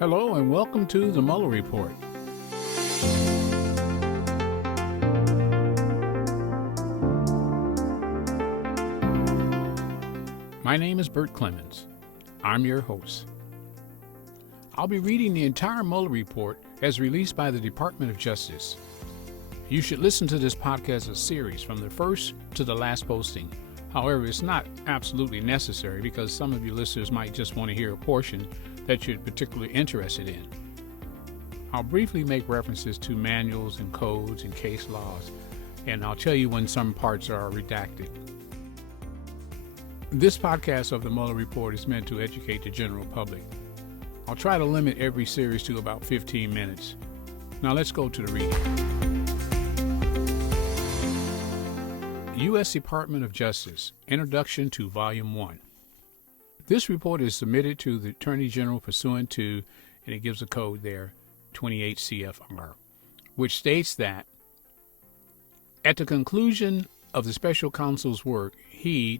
Hello and welcome to the Mueller Report. My name is Bert Clemens. I'm your host. I'll be reading the entire Mueller Report as released by the Department of Justice. You should listen to this podcast as a series from the first to the last posting. However, it's not absolutely necessary because some of you listeners might just want to hear a portion that you're particularly interested in. I'll briefly make references to manuals and codes and case laws, and I'll tell you when some parts are redacted. This podcast of the Mueller Report is meant to educate the general public. I'll try to limit every series to about 15 minutes. Now let's go to the reading. U.S. Department of Justice, Introduction to Volume 1. This report is submitted to the Attorney General pursuant to, and it gives a code there, 28 CFR, which states that at the conclusion of the special counsel's work, he,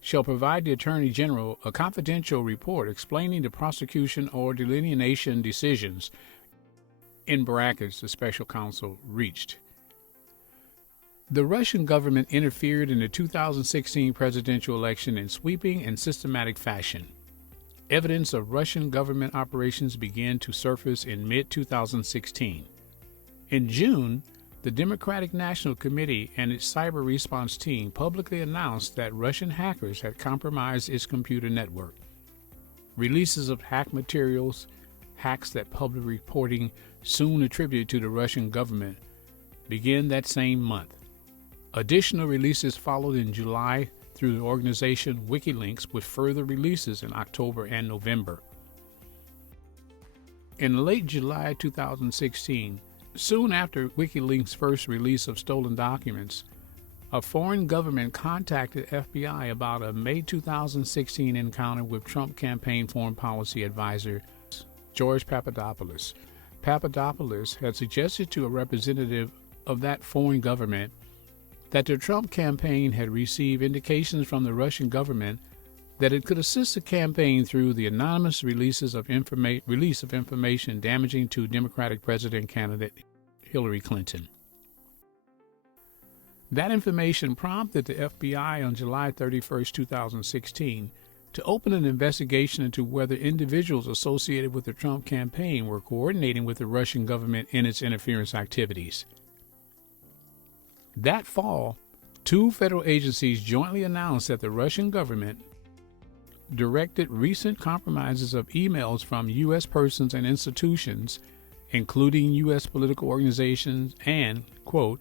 shall provide the Attorney General a confidential report explaining the prosecution or delineation decisions, in brackets, the special counsel reached. The Russian government interfered in the 2016 presidential election in sweeping and systematic fashion. Evidence of Russian government operations began to surface in mid-2016. In June, the Democratic National Committee and its cyber response team publicly announced that Russian hackers had compromised its computer network. Releases of hacked materials, hacks that public reporting soon attributed to the Russian government, began that same month. Additional releases followed in July through the organization WikiLeaks, with further releases in October and November. In late July 2016, soon after WikiLeaks' first release of stolen documents, a foreign government contacted FBI about a May 2016 encounter with Trump campaign foreign policy advisor George Papadopoulos. Papadopoulos had suggested to a representative of that foreign government that the Trump campaign had received indications from the Russian government that it could assist the campaign through the anonymous release of information damaging to Democratic president candidate Hillary Clinton. That information prompted the FBI on July 31, 2016, to open an investigation into whether individuals associated with the Trump campaign were coordinating with the Russian government in its interference activities. That fall, two federal agencies jointly announced that the Russian government directed recent compromises of emails from U.S. persons and institutions, including U.S. political organizations, and, quote,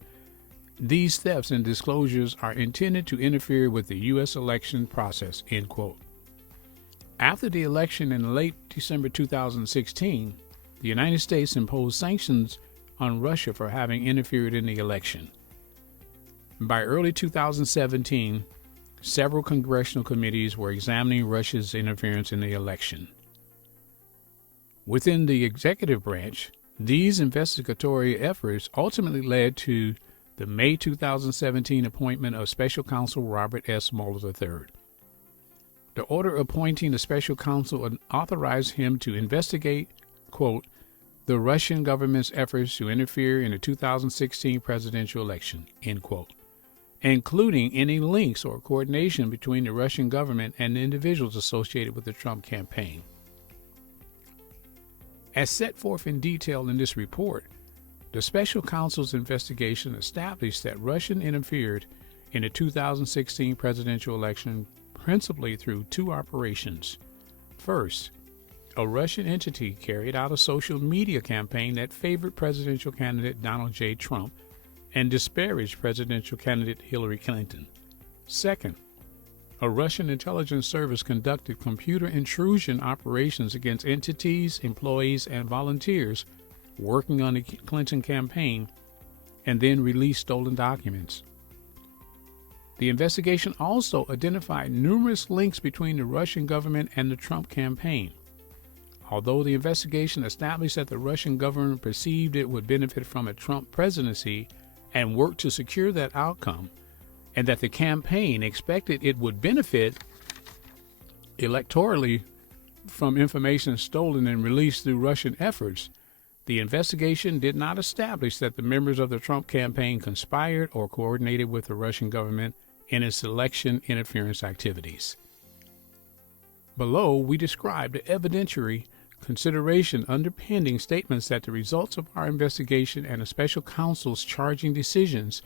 these thefts and disclosures are intended to interfere with the U.S. election process, end quote. After the election in late December 2016, the United States imposed sanctions on Russia for having interfered in the election. By early 2017, several congressional committees were examining Russia's interference in the election. Within the executive branch, these investigatory efforts ultimately led to the May 2017 appointment of Special Counsel Robert S. Mueller III. The order appointing the Special Counsel authorized him to investigate, quote, the Russian government's efforts to interfere in the 2016 presidential election, end quote, including any links or coordination between the Russian government and the individuals associated with the Trump campaign. As set forth in detail in this report, the Special Counsel's investigation established that Russia interfered in the 2016 presidential election principally through two operations. First, a Russian entity carried out a social media campaign that favored presidential candidate Donald J. Trump and disparaged presidential candidate Hillary Clinton. Second, a Russian intelligence service conducted computer intrusion operations against entities, employees, and volunteers working on the Clinton campaign, and then released stolen documents. The investigation also identified numerous links between the Russian government and the Trump campaign. Although the investigation established that the Russian government perceived it would benefit from a Trump presidency and worked to secure that outcome, and that the campaign expected it would benefit electorally from information stolen and released through Russian efforts, the investigation did not establish that the members of the Trump campaign conspired or coordinated with the Russian government in its election interference activities. Below, we describe the evidentiary consideration underpinning statements that the results of our investigation and the special counsel's charging decisions,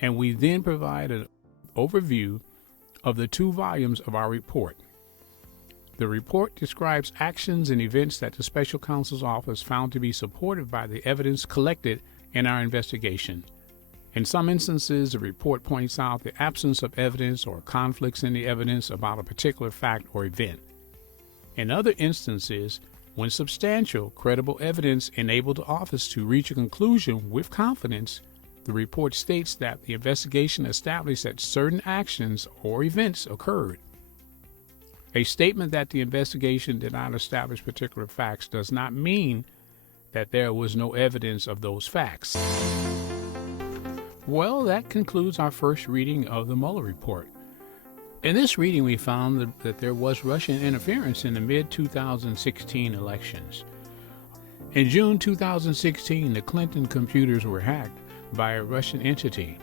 and we then provide an overview of the 2 volumes of our report. The report describes actions and events that the special counsel's office found to be supported by the evidence collected in our investigation. In some instances, the report points out the absence of evidence or conflicts in the evidence about a particular fact or event. In other instances, when substantial, credible evidence enabled the office to reach a conclusion with confidence, the report states that the investigation established that certain actions or events occurred. A statement that the investigation did not establish particular facts does not mean that there was no evidence of those facts. Well, that concludes our first reading of the Mueller Report. In this reading, we found that there was Russian interference in the mid-2016 elections. In June 2016, the Clinton computers were hacked by a Russian entity.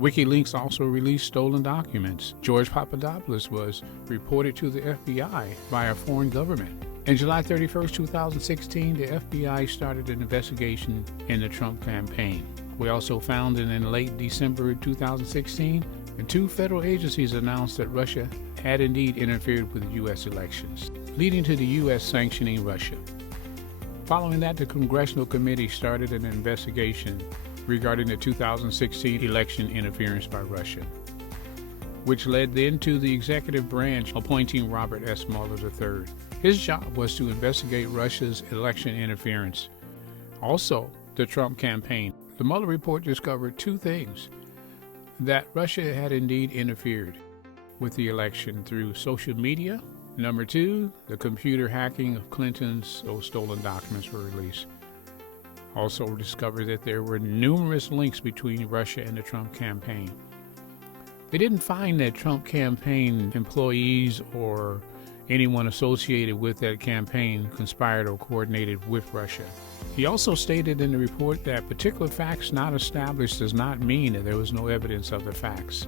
WikiLeaks also released stolen documents. George Papadopoulos was reported to the FBI by a foreign government. On July 31, 2016, the FBI started an investigation in the Trump campaign. We also found that in late December 2016, 2 federal agencies announced that Russia had indeed interfered with U.S. elections, leading to the U.S. sanctioning Russia. Following that, the Congressional Committee started an investigation regarding the 2016 election interference by Russia, which led then to the executive branch appointing Robert S. Mueller III. His job was to investigate Russia's election interference. Also, the Trump campaign. The Mueller report discovered 2 things: that Russia had indeed interfered with the election through social media. Number 2, the computer hacking of Clinton's stolen documents were released. Also discovered that there were numerous links between Russia and the Trump campaign. They didn't find that Trump campaign employees or anyone associated with that campaign conspired or coordinated with Russia. He also stated in the report that particular facts not established does not mean that there was no evidence of the facts.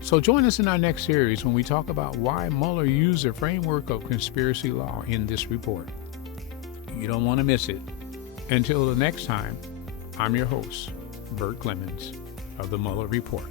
So join us in our next series when we talk about why Mueller used the framework of conspiracy law in this report. You don't want to miss it. Until the next time, I'm your host, Bert Clemens of the Mueller Report.